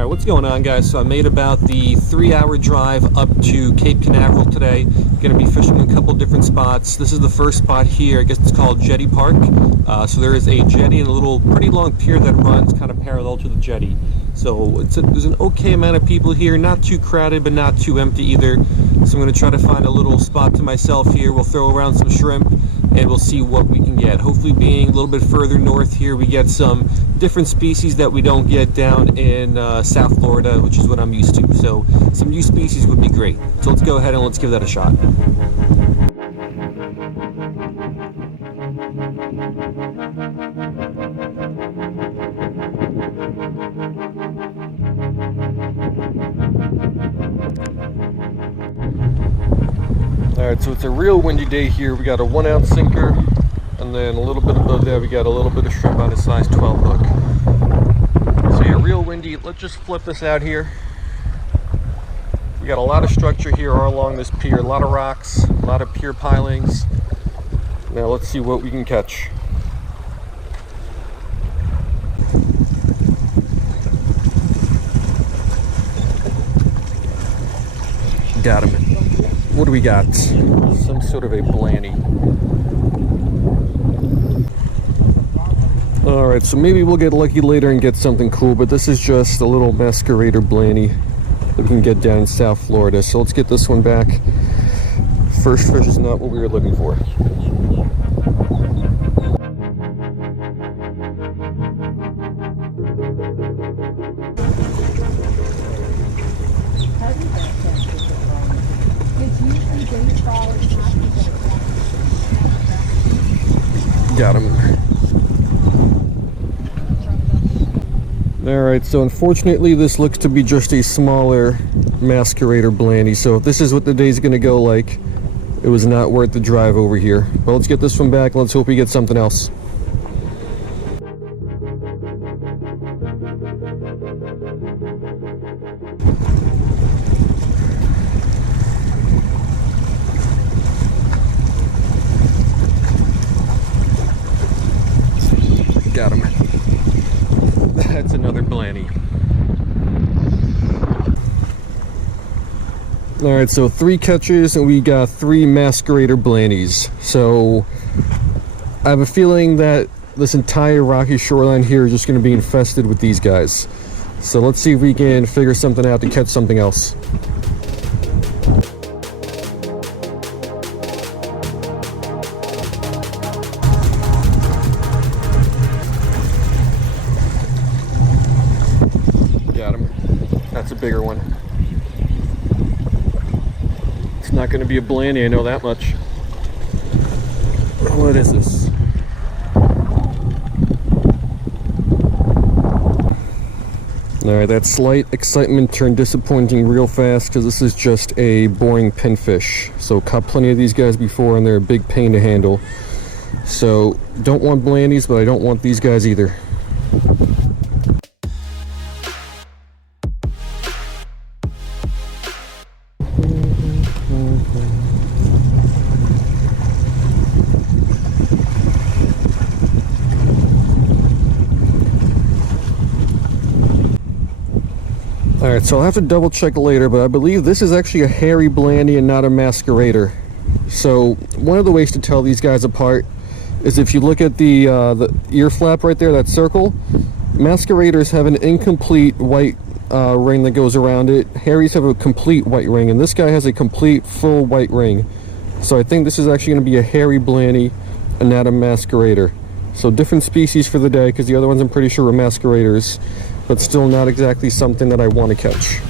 Alright, what's going on, guys? So I made about the 3-hour drive up to Cape Canaveral today. Going to be fishing a couple different spots. This is the first spot here. I guess it's called Jetty Park. So there is a jetty and a little pretty long pier that runs kind of parallel to the jetty. So there's an okay amount of people here, not too crowded but not too empty either. So I'm going to try to find a little spot to myself here. We'll throw around some shrimp and we'll see what we can get. Hopefully, being a little bit further north here, we get some different species that we don't get down in South Florida, which is what I'm used to. So some new species would be great. So let's go ahead and let's give that a shot. Alright, so it's a real windy day here. We got a 1-ounce sinker, and then a little bit above there we got a little bit of shrimp on a size 12 hook. So yeah, real windy. Let's just flip this out here. We got a lot of structure here all along this pier, a lot of rocks, a lot of pier pilings. Now let's see what we can catch. Got him. What do we got? Some sort of a blanny. Alright, so maybe we'll get lucky later and get something cool, but this is just a little masquerader blanny that we can get down in South Florida. So let's get this one back. First fish is not what we were looking for. Got him. Alright, so unfortunately this looks to be just a smaller masquerader blanny, so if this is what the day's gonna go like, it was not worth the drive over here. But let's get this one back and let's hope we get something else. Got him. That's another blanny. Alright, so 3 catches and we got 3 masquerader blannies. So I have a feeling that this entire rocky shoreline here is just going to be infested with these guys. So let's see if we can figure something out to catch something else. Got him. That's a bigger one. It's not going to be a blanny, I know that much. What is this? Alright, that slight excitement turned disappointing real fast because this is just a boring pinfish. So caught plenty of these guys before and they're a big pain to handle. So don't want blannies, but I don't want these guys either. Alright, so I'll have to double check later, but I believe this is actually a hairy blanny and not a masquerader. So one of the ways to tell these guys apart is if you look at the ear flap right there, that circle. Masqueraders have an incomplete white ring that goes around it. Hairies have a complete white ring, and this guy has a complete full white ring. So I think this is actually going to be a hairy blanny and not a masquerader. So different species for the day, because the other ones I'm pretty sure are masqueraders, but still not exactly something that I want to catch.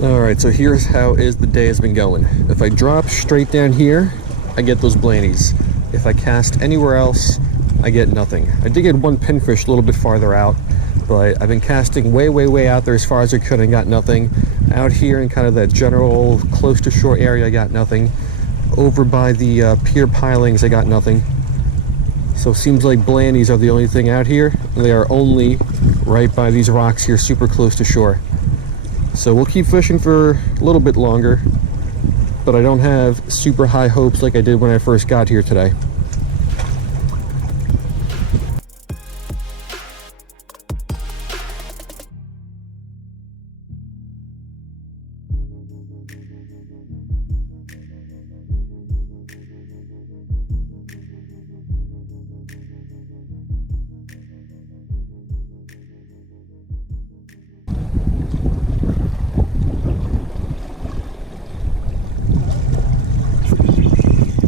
Alright, so here's how the day has been going. If I drop straight down here, I get those blannies. If I cast anywhere else, I get nothing. I did get one pinfish a little bit farther out, but I've been casting way out there as far as I could and got nothing. Out here in kind of that general close to shore area, I got nothing. Over by the pier pilings, I got nothing. So it seems like blannies are the only thing out here, and they are only right by these rocks here, super close to shore. So we'll keep fishing for a little bit longer. but I don't have super high hopes like I did when I first got here today.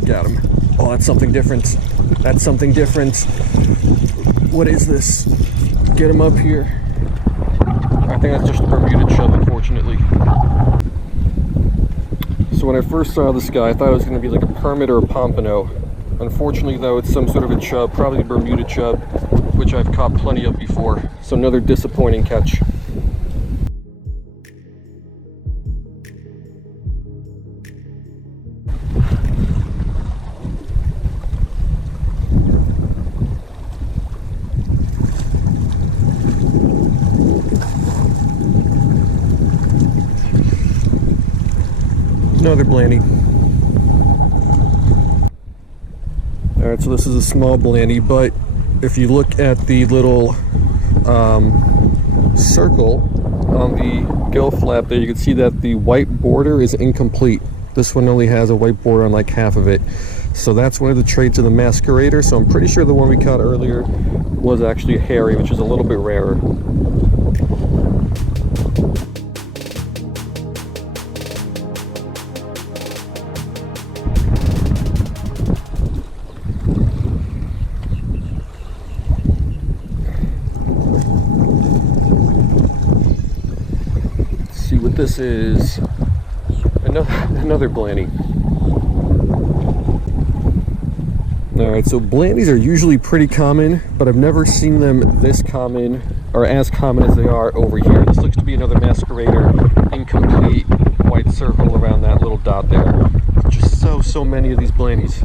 Got him. Oh, that's something different. That's something different. What is this? Get him up here. I think that's just a Bermuda chub, unfortunately. So when I first saw this guy, I thought it was going to be like a permit or a pompano. Unfortunately, though, it's some sort of a chub, probably a Bermuda chub, which I've caught plenty of before. So another disappointing catch. Another blandy. Alright, so this is a small blandy, but if you look at the little circle on the gill flap there, you can see that the white border is incomplete. This one only has a white border on like half of it. So that's one of the traits of the masquerader. So I'm pretty sure the one we caught earlier was actually a hairy, which is a little bit rarer. This is another blandy. Alright, so blandies are usually pretty common, but I've never seen them this common, or as common as they are over here. This looks to be another masquerader, incomplete white circle around that little dot there. Just so many of these blandies.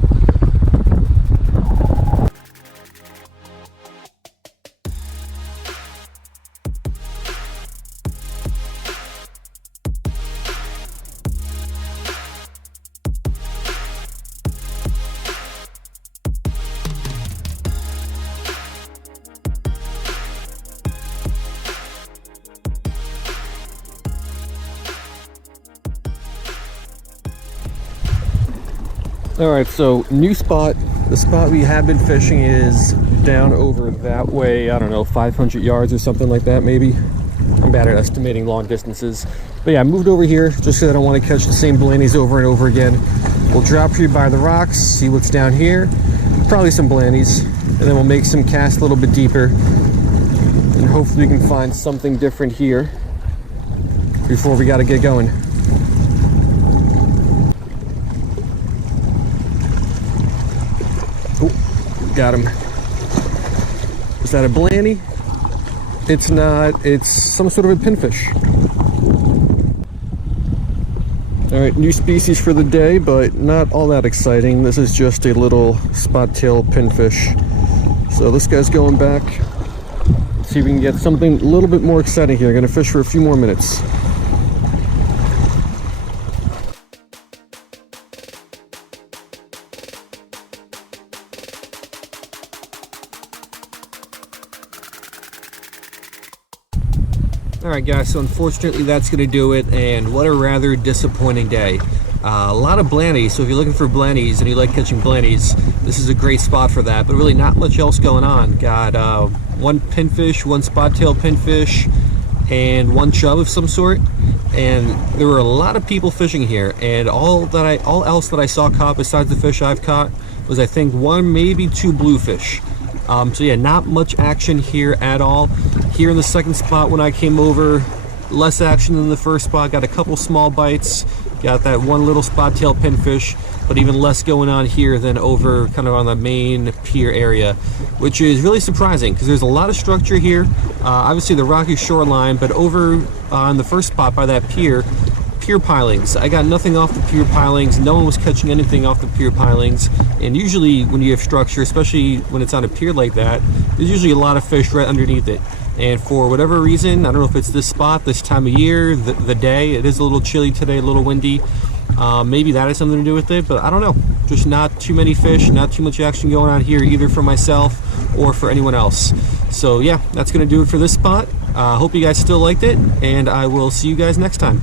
Alright, so new spot. The spot we have been fishing is down over that way, I don't know, 500 yards or something like that maybe. I'm bad at estimating long distances. But yeah, I moved over here just because I don't want to catch the same blandies over and over again. We'll drop here by the rocks, see what's down here. Probably some blandies. And then we'll make some casts a little bit deeper. And hopefully we can find something different here before we got to get going. Got him. Is that a blandy? It's not. It's some sort of a pinfish. Alright, new species for the day, but not all that exciting. This is just a little spot-tail pinfish. So this guy's going back. Let's see if we can get something a little bit more exciting here. I'm going to fish for a few more minutes. Alright guys, so unfortunately that's going to do it, and what a rather disappointing day. A lot of blandies, so if you're looking for blandies and you like catching blandies, this is a great spot for that, but really not much else going on. Got one pinfish, one spot-tailed pinfish, and one chub of some sort, and there were a lot of people fishing here, and all else that I saw caught besides the fish I've caught was I think one, maybe two bluefish. So yeah, not much action here at all. Here in the second spot when I came over, less action than the first spot. Got a couple small bites, got that one little spot-tailed pinfish, but even less going on here than over kind of on the main pier area, which is really surprising because there's a lot of structure here. Obviously the rocky shoreline, but over on the first spot by that pier pilings, I got nothing off the pier pilings. No one was catching anything off the pier pilings, and usually when you have structure, especially when it's on a pier like that, there's usually a lot of fish right underneath it. And for whatever reason, I don't know if it's this spot, this time of year, the day, it is a little chilly today, a little windy. Maybe that has something to do with it, but I don't know. Just not too many fish, not too much action going on here, either for myself or for anyone else. So yeah, that's going to do it for this spot. Hope you guys still liked it, and I will see you guys next time.